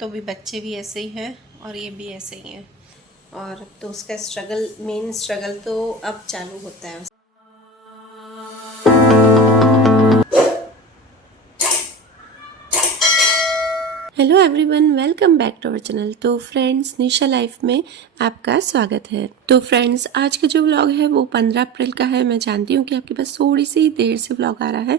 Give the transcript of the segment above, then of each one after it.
तो अभी बच्चे भी ऐसे ही हैं और ये भी ऐसे ही हैं। और अब तो उसका स्ट्रगल, मेन स्ट्रगल तो अब चालू होता है। Hello everyone, welcome back to our channel. तो फ्रेंड्स, निशा लाइफ में आपका स्वागत है। तो फ्रेंड्स, आज का जो व्लॉग है वो 15 अप्रैल का है। मैं जानती हूँ कि आपके पास थोड़ी सी देर से व्लॉग आ रहा है,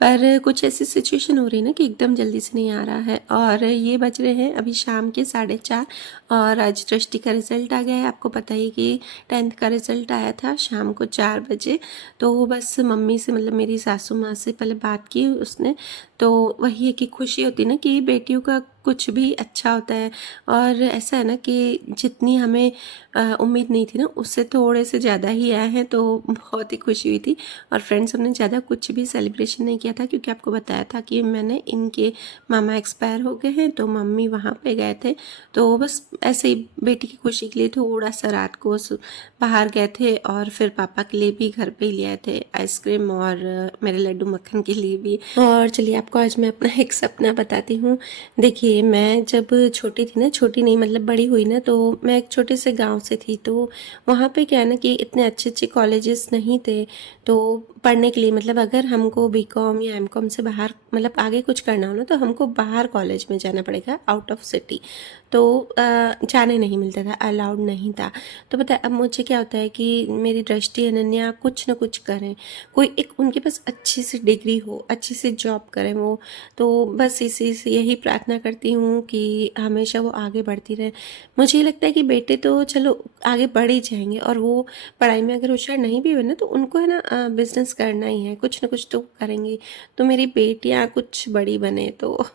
पर कुछ ऐसी सिचुएशन हो रही है ना कि एकदम जल्दी से नहीं आ रहा है। और ये बज रहे हैं अभी शाम के 4:30 और आज दृष्टि का रिजल्ट आ गया है। आपको पता ही कि 10th का रिजल्ट आया था शाम को 4 बजे। तो बस मम्मी से, मतलब मेरी सासू माँ से पहले बात की उसने, तो वही है कि खुशी होती है ना कि बेटियों का कुछ भी अच्छा होता है। और ऐसा है ना कि जितनी हमें उम्मीद नहीं थी ना, उससे थोड़े से ज़्यादा ही आए हैं, तो बहुत ही खुशी हुई थी। और फ्रेंड्स, हमने ज़्यादा कुछ भी सेलिब्रेशन नहीं किया था क्योंकि आपको बताया था कि मैंने इनके मामा एक्सपायर हो गए हैं, तो मम्मी वहाँ पे गए थे। तो बस ऐसे ही बेटी की खुशी के लिए थोड़ा सा रात को बाहर गए थे, और फिर पापा के लिए भी घर पे ही ले आए थे आइसक्रीम, और मेरे लड्डू मक्खन के लिए भी। और चलिए आपको आज मैं अपना एक सपना बताती हूँ। देखिए, मैं जब छोटी थी ना, छोटी नहीं मतलब बड़ी हुई ना, तो मैं एक छोटे से गांव से थी। तो वहाँ पे क्या है ना कि इतने अच्छे अच्छे कॉलेजेस नहीं थे। तो पढ़ने के लिए, मतलब अगर हमको बीकॉम या एमकॉम से बाहर, मतलब आगे कुछ करना हो ना, तो हमको बाहर कॉलेज में जाना पड़ेगा, आउट ऑफ सिटी। तो जाने नहीं मिलता था, अलाउड नहीं था। तो पता है अब मुझे क्या होता है कि मेरी दृष्टि अनन्या कुछ न कुछ करें, कोई एक उनके पास अच्छी सी डिग्री हो, अच्छी सी जॉब करें वो। तो बस इसी से यही प्रार्थना करती हूँ कि हमेशा वो आगे बढ़ती रहे। मुझे ये लगता है कि बेटे तो चलो आगे बढ़ ही जाएंगे, और वो पढ़ाई में अगर होशियार नहीं भी हुए ना, तो उनको है ना बिजनेस करना ही है, कुछ ना कुछ तो करेंगी। तो मेरी बेटियाँ कुछ बड़ी बने, तो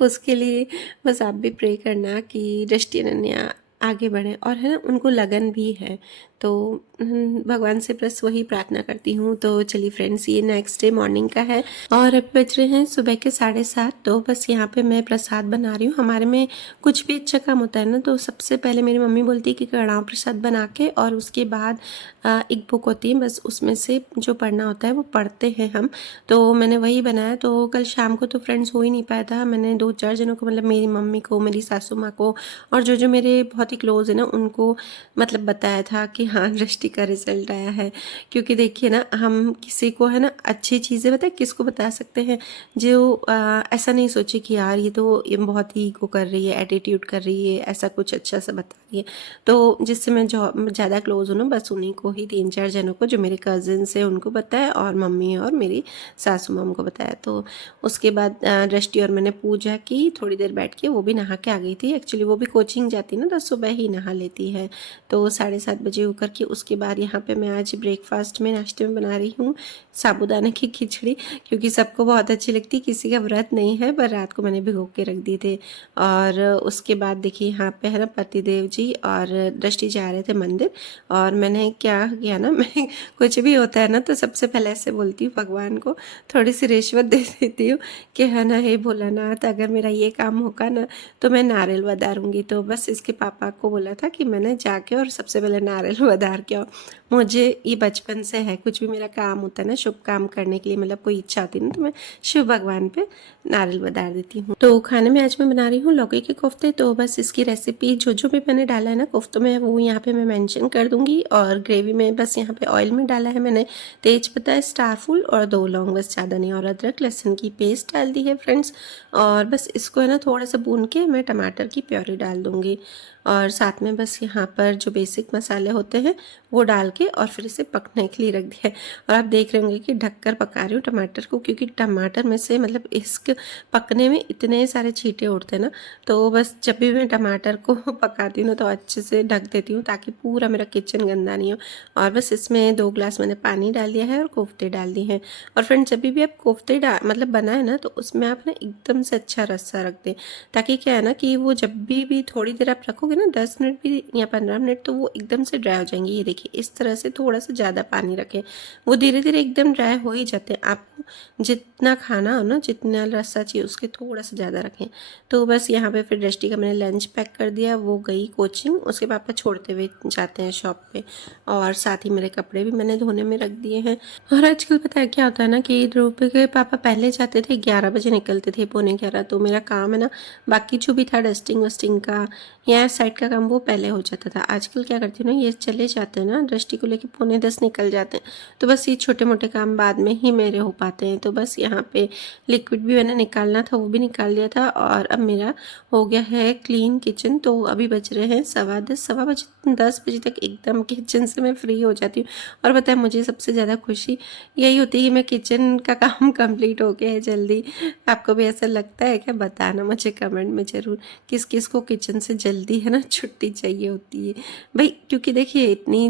उसके लिए बस आप भी प्रे करना कि दृष्टि अनन्या आगे बढ़े, और है ना उनको लगन भी है। तो भगवान से बस वही प्रार्थना करती हूँ। तो चलिए फ्रेंड्स, ये नेक्स्ट डे मॉर्निंग का है और अब बज रहे हैं सुबह के 7:30। तो बस यहाँ पे मैं प्रसाद बना रही हूँ। हमारे में कुछ भी अच्छा काम होता है ना, तो सबसे पहले मेरी मम्मी बोलती है कि कड़ाह प्रसाद बना के, और उसके बाद एक बुक होती है, बस उसमें से जो पढ़ना होता है वो पढ़ते हैं हम। तो मैंने वही बनाया। तो कल शाम को तो फ्रेंड्स हो ही नहीं पाया था। मैंने 2-4 जनों को, मतलब मेरी मम्मी को, मेरी सासू माँ को, और जो जो मेरे बहुत ही क्लोज है ना, उनको मतलब बताया था कि हाँ, दृष्टि का रिजल्ट आया है। क्योंकि देखिए ना, हम किसी को है ना अच्छी चीज़ें बताए, किसको बता सकते हैं जो ऐसा नहीं सोचे कि यार ये बहुत ही ईगो कर रही है, एटीट्यूड कर रही है, ऐसा कुछ अच्छा सा बता रही है। तो जिससे मैं जो ज़्यादा क्लोज हूँ ना, बस उन्हीं को ही, 3-4 जनों को, जो मेरे कज़न्स हैं उनको बताया, और मम्मी और मेरी सासू माँ को बताया। तो उसके बाद दृष्टि और मैंने पूजा की, थोड़ी देर बैठ के, वो भी नहा के आ गई थी। एक्चुअली वो भी कोचिंग जाती ना, तो सुबह ही नहा लेती है। तो 7:30 बजे होकर के उसके बाद यहाँ पे मैं आज ब्रेकफास्ट में, नाश्ते में बना रही हूँ साबूदाना की खिचड़ी, क्योंकि सबको बहुत अच्छी लगती है। किसी का व्रत नहीं है, पर रात को मैंने भिगो के रख दिए थे। और उसके बाद देखिए यहाँ पे है ना पतिदेव जी और दृष्टि जा रहे थे मंदिर। और मैंने क्या किया ना, मैं कुछ भी होता है ना, तो सबसे पहले ऐसे बोलती हूँ भगवान को, थोड़ी सी रिश्वत दे देती हूँ कि है ना, हे भोलानाथ, अगर मेरा ये काम होगा ना, तो मैं नारियल बधारूंगी। तो बस इसके पापा को बोला था कि मैंने जाके और सबसे पहले नारियल बधार के आओ। मुझे ये बचपन से है, कुछ भी मेरा काम होता है ना, शुभ काम करने के लिए, मतलब कोई इच्छा होती है ना, तो मैं शिव भगवान पे नारियल बधार देती हूँ। तो खाने में आज मैं बना रही हूँ लौकी के कोफ्ते। तो बस इसकी रेसिपी जो जो भी मैंने डाला है ना कोफ्तों में, वो यहाँ पे मैं मेंशन कर दूंगी। और ग्रेवी में बस यहाँ पे ऑयल में डाला है मैंने तेज पत्ता, स्टार फूल और 2 लौंग, बस ज़्यादा नहीं। और अदरक लहसुन की पेस्ट डाल दी है फ्रेंड्स। और बस इसको है ना थोड़ा सा भून के मैं टमाटर की प्योरी डाल दूँगी, और साथ में बस यहाँ पर जो बेसिक मसाले होते हैं वो डाल के, और फिर इसे पकने के लिए रख दिया है। और आप देख रहे होंगे कि ढककर पका रही हूँ टमाटर को, क्योंकि टमाटर में से, मतलब इसके पकने में इतने सारे छींटे उड़ते हैं ना, तो बस जब भी मैं टमाटर को पकाती हूँ ना, तो अच्छे से ढक देती हूँ ताकि पूरा मेरा किचन गंदा नहीं हो। और बस इसमें 2 ग्लास मैंने पानी डाल दिया है और कोफ्ते डाल दिए हैं। और फ्रेंड्स, जब भी आप कोफ्ते मतलब बनाए ना, तो उसमें आप ना एकदम से अच्छा रस्सा रख दें, ताकि क्या है ना कि वो जब भी थोड़ी देर आप रखोगे ना, 10 मिनट भी या 15 मिनट, तो वो एकदम से ड्राई हो जाएंगे। ये देखिए इस तरह से थोड़ा सा ज़्यादा पानी रखें, वो धीरे धीरे एकदम ड्राई हो ही जाते हैं। आपको जितना खाना हो ना, जितना रस्सा चाहिए उसके थोड़ा सा ज़्यादा रखें। तो बस यहाँ पे फिर दृष्टि का मैंने लंच पैक कर दिया, वो गई कोचिंग, उसके पापा छोड़ते हुए जाते हैं शॉप पे, और साथ ही मेरे कपड़े भी मैंने धोने में रख दिए हैं। और आजकल पता है क्या होता है ना कि ध्रुव के पापा पहले जाते थे 11 बजे निकलते थे, पौने 11, तो मेरा काम है ना बाकी जो भी था डस्टिंग वस्टिंग का या साइड का काम वो पहले हो जाता था। आजकल क्या करती हूँ ना, ये चले जाते हैं ना दृष्टि को लेके पौने 10 निकल जाते हैं, तो बस ये छोटे मोटे काम बाद में ही मेरे हो पाते हैं। तो बस यहाँ पे लिक्विड भी मैंने निकालना था, वो भी निकाल लिया था, और अब मेरा हो गया है क्लीन किचन। तो अभी बज रहे हैं 10:15, 10 बजे तक एकदम किचन से मैं फ्री हो जाती हूँ। और पता है मुझे सबसे ज़्यादा खुशी यही होती है कि मैं किचन का काम कंप्लीट हो गया है जल्दी। आपको भी ऐसा लगता है क्या? बताना मुझे कमेंट में ज़रूर, किस किस को किचन से जल्दी है ना छुट्टी चाहिए होती है भाई। क्योंकि देखिए इतनी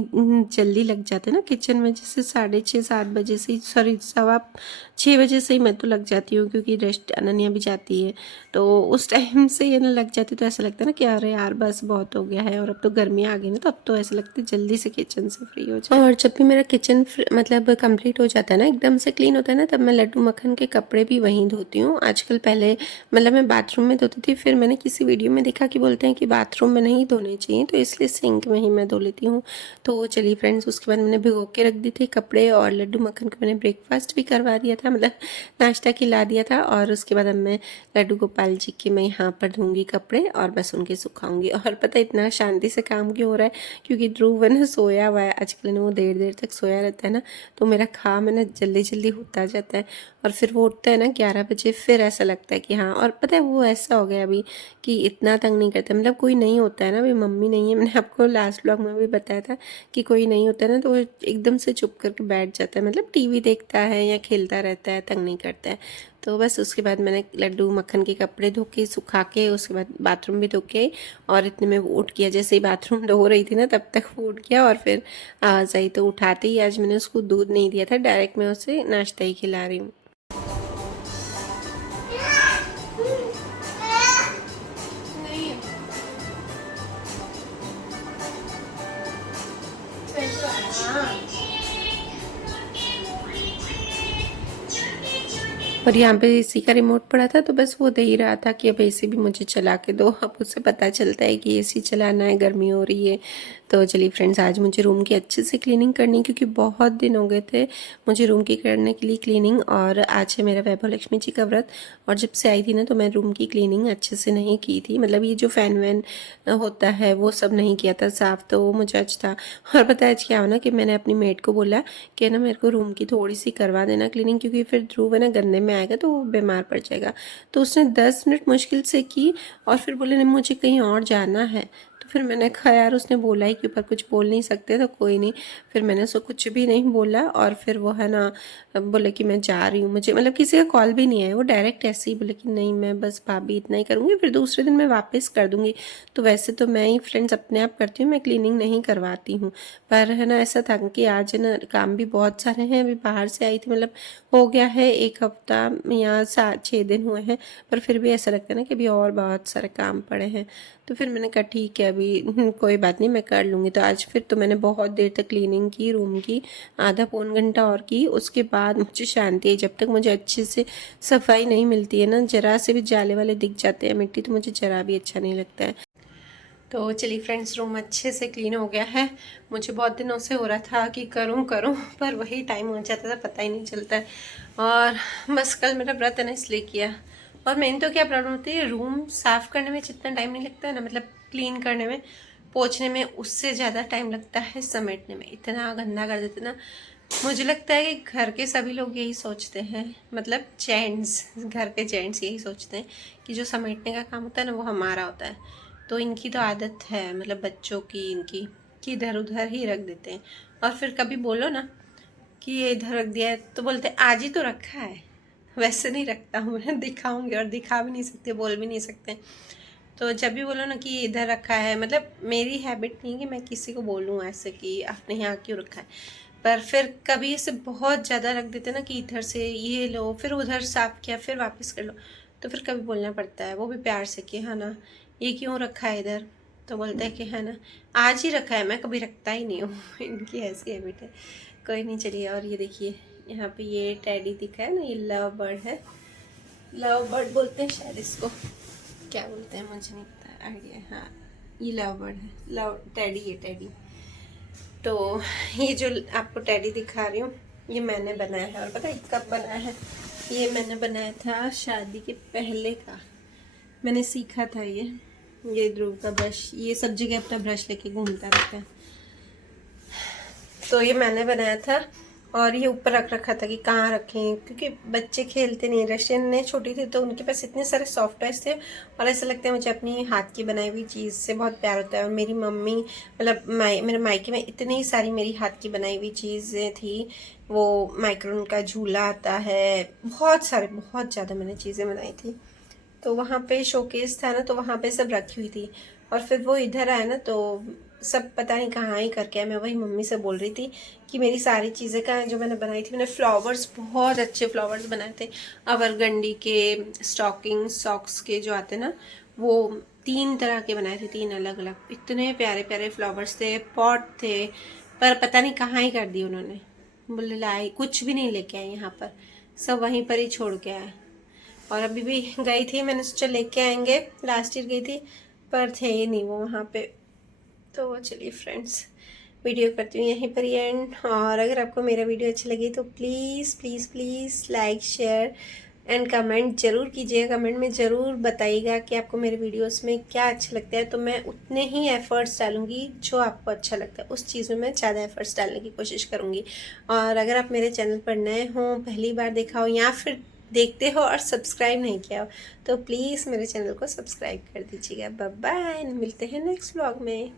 जल्दी लग जाते हैं ना किचन में, जैसे 6:30 7 बजे से, सॉरी 6 बजे से ही मैं तो लग जाती हूँ, क्योंकि रेस्ट अनन्या भी जाती है, तो उस टाइम से ये ना लग जाती, तो ऐसा लगता है ना कि अरे यार बस बहुत हो गया है। और अब तो गर्मी आ गई ना, तो अब तो ऐसा लगता है जल्दी से किचन से फ्री हो जाए। और जब भी मेरा किचन मतलब कंप्लीट हो जाता है ना, एकदम से क्लीन होता है ना, तब मैं लड्डू मक्खन के कपड़े भी वहीं धोती हूँ। आजकल पहले मतलब मैं बाथरूम में धोती थी, फिर मैंने किसी वीडियो में देखा कि बोलते हैं कि बाथरूम में नहीं धोने चाहिए, तो इसलिए सिंक में ही मैं धो लेती हूँ। तो चलिए फ्रेंड्स, उसके बाद मैंने भिगो के रख दी थी कपड़े, और लड्डू मक्खन को मैंने ब्रेकफास्ट भी करवा दिया था, मतलब नाश्ता खिला दिया था। और उसके बाद अब मैं लड्डू गोपाल जी के मैं यहाँ पर धोंगी कपड़े और बस उनके सुखाऊंगी। और पता है इतना शांति से काम क्यों हो रहा है, क्योंकि ध्रुव है ना सोया हुआ है आजकल ना, वो देर देर तक सोया रहता है ना, तो मेरा काम है ना जल्दी जल्दी होता जाता है। और फिर वो उठता है ना 11 बजे, फिर ऐसा लगता है कि हाँ। और पता है वो ऐसा हो गया अभी कि इतना तंग नहीं करता, मतलब कोई नहीं होता है ना, अभी मम्मी नहीं है, मैंने आपको लास्ट व्लॉग में भी बताया था कि कोई नहीं होता है ना, तो वो एकदम से चुप करके बैठ जाता है, मतलब टीवी देखता है या खेलता रहता है, तंग नहीं करता है। तो बस उसके बाद मैंने लड्डू मक्खन के कपड़े धो के सुखा के, उसके बाद बाथरूम भी धो के, और इतने में वो उठ गया। जैसे ही बाथरूम धो रही थी ना तब तक वो उठ गया, और फिर आवाज़ आई, तो उठाते ही आज मैंने उसको दूध नहीं दिया था, डायरेक्ट मैं उसे नाश्ता ही खिला रही हूँ। और यहाँ पे एसी का रिमोट पड़ा था, तो बस वो दे ही रहा था कि अब एसी भी मुझे चला के दो। अब उससे पता चलता है कि एसी चलाना है, गर्मी हो रही है। तो चलिए फ्रेंड्स, आज मुझे रूम की अच्छे से क्लीनिंग करनी, क्योंकि बहुत दिन हो गए थे मुझे रूम की करने के लिए क्लीनिंग। और आज है मेरा वैभव लक्ष्मी जी का व्रत, और जब से आई थी ना तो मैं रूम की क्लीनिंग अच्छे से नहीं की थी, मतलब ये जो फैन वैन होता है वो सब नहीं किया था साफ़, तो वो मुझे आज था। और पता है आज क्या हो ना कि मैंने अपनी मेड को बोला कि ना मेरे को रूम की थोड़ी सी करवा देना क्लीनिंग, क्योंकि फिर ध्रुव है ना गंदे में आएगा तो वो बीमार पड़ जाएगा। तो उसने 10 मिनट मुश्किल से की, और फिर बोले नहीं मुझे कहीं और जाना है। तो फिर मैंने कहा यार उसने बोला ही कि ऊपर कुछ बोल नहीं सकते, तो कोई नहीं। फिर मैंने उसको कुछ भी नहीं बोला, और फिर वो है ना बोले कि मैं जा रही हूँ, मुझे मतलब किसी का कॉल भी नहीं है, वो डायरेक्ट ऐसे ही बोले कि नहीं मैं बस भाभी इतना ही करूँगी, फिर दूसरे दिन मैं वापस कर दूँगी। तो वैसे तो मैं ही फ्रेंड्स अपने आप करती हूँ, मैं क्लीनिंग नहीं करवाती हूँ, पर है ना ऐसा था कि आज है ना काम भी बहुत सारे हैं। अभी बाहर से आई थी, मतलब हो गया है 1 हफ्ता या 6 दिन हुए हैं, पर फिर भी ऐसा लगता है ना कि अभी और बहुत सारे काम पड़े हैं। तो फिर मैंने कहा ठीक है अभी कोई बात नहीं, मैं कर लूँगी। तो आज फिर तो मैंने बहुत देर तक क्लीनिंग की रूम की, आधा पौन घंटा और की। उसके बाद मुझे शांति है, जब तक मुझे अच्छे से सफाई नहीं मिलती है ना, जरा से भी जाले वाले दिख जाते हैं मिट्टी, तो मुझे जरा भी अच्छा नहीं लगता है। तो चलिए फ्रेंड्स, रूम अच्छे से क्लीन हो गया है। मुझे बहुत दिनों से हो रहा था कि करूं करूं, पर वही टाइम हो जाता था, पता ही नहीं चलता है। और बस कल मेरा व्रत है ना इसलिए किया। और मेन तो क्या प्रॉब्लम होती है, रूम साफ़ करने में जितना टाइम नहीं लगता है ना, मतलब क्लीन करने में, पोछने में, उससे ज़्यादा टाइम लगता है समेटने में। इतना गंदा कर देते ना, मुझे लगता है कि घर के सभी लोग यही सोचते हैं, मतलब जेंट्स, घर के जेंट्स यही सोचते हैं कि जो समेटने का काम होता है ना वो हमारा होता है। तो इनकी तो आदत है, मतलब बच्चों की इनकी, कि इधर उधर ही रख देते हैं। और फिर कभी बोलो ना कि ये इधर रख दिया है, तो बोलते हैं आज ही तो रखा है। वैसे नहीं रखता हूँ मैं, दिखाऊंगी, और दिखा भी नहीं सकते, बोल भी नहीं सकते। तो जब भी बोलो ना कि ये इधर रखा है, मतलब मेरी हैबिट नहीं है कि मैं किसी को बोलूँ ऐसे कि आपने यहाँ क्यों रखा है। पर फिर कभी ऐसे बहुत ज़्यादा रख देते ना कि इधर से ये लो, फिर उधर साफ़ किया, फिर वापस कर लो, तो फिर कभी बोलना पड़ता है, वो भी प्यार से कि हाँ ना ये क्यों रखा है इधर। तो बोलते हैं कि है ना, आज ही रखा है, मैं कभी रखता ही नहीं हूँ। इनकी ऐसी हैबिट है। कोई नहीं, चलिए। और ये देखिए यहाँ पे ये टेडी दिखा है ना, ये लव बर्ड है। लव बर्ड बोलते हैं शायद इसको, क्या बोलते हैं मुझे नहीं पता, आइडिया। हाँ, ये लव बर्ड है, लव टेडी, ये टेडी। तो ये जो आपको टेडी दिखा रही हूँ, ये मैंने बनाया है। और पता है कब बनाया है? ये मैंने बनाया था शादी के पहले का। मैंने सीखा था ये ध्रुव का ब्रश, ये सब जगह अपना ब्रश लेके घूमता रहता है। तो ये मैंने बनाया था और ये ऊपर रख रखा था कि कहाँ रखें, क्योंकि बच्चे खेलते नहीं। रशियन ने छोटी थी तो उनके पास इतने सारे सॉफ्ट टॉयज थे, और ऐसा लगता है मुझे अपनी हाथ की बनाई हुई चीज़ से बहुत प्यार होता है। और मेरी मम्मी, मतलब मेरे मायके में इतनी सारी मेरी हाथ की बनाई हुई चीज़ें थी। वो माइक्रोन का झूला आता है, बहुत सारे, बहुत ज़्यादा मैंने चीज़ें बनाई थी। तो वहाँ पे शोकेस था ना, तो वहाँ पे सब रखी हुई थी। और फिर वो इधर आया ना, तो सब पता नहीं कहाँ ही करके आया। मैं वही मम्मी से बोल रही थी कि मेरी सारी चीज़ें कहाँ हैं जो मैंने बनाई थी। मैंने फ्लावर्स, बहुत अच्छे फ्लावर्स बनाए थे, अबरगंडी के, स्टॉकिंग सॉक्स के जो आते ना, वो 3 तरह के बनाए थे, 3 अलग अलग। इतने प्यारे प्यारे फ्लावर्स थे, पॉट थे, पर पता नहीं कहाँ ही कर दिए उन्होंने। बोले लाए, कुछ भी नहीं लेके आए यहाँ पर, सब वहीं पर ही छोड़ के आए। और अभी भी गई थी, मैंने सोचा लेके आएंगे, लास्ट ईयर गई थी पर थे ही नहीं वो वहाँ पे। तो चलिए फ्रेंड्स, वीडियो करती हूँ यहीं पर ही एंड। और अगर आपको मेरा वीडियो अच्छी लगी तो please please please like, share and comment ज़रूर कीजिएगा। कमेंट में ज़रूर बताइएगा कि आपको मेरे वीडियोस में क्या अच्छा लगता है, तो मैं उतने ही एफ़र्ट्स डालूँगी जो आपको अच्छा लगता है, उस चीज़ में मैं ज़्यादा एफ़र्ट्स डालने की कोशिश करूँगी। और अगर आप मेरे चैनल पर नए हों, पहली बार देखा हो, या फिर देखते हो और सब्सक्राइब नहीं किया हो, तो प्लीज़ मेरे चैनल को सब्सक्राइब कर दीजिएगा। बाय बाय, मिलते हैं नेक्स्ट व्लॉग में।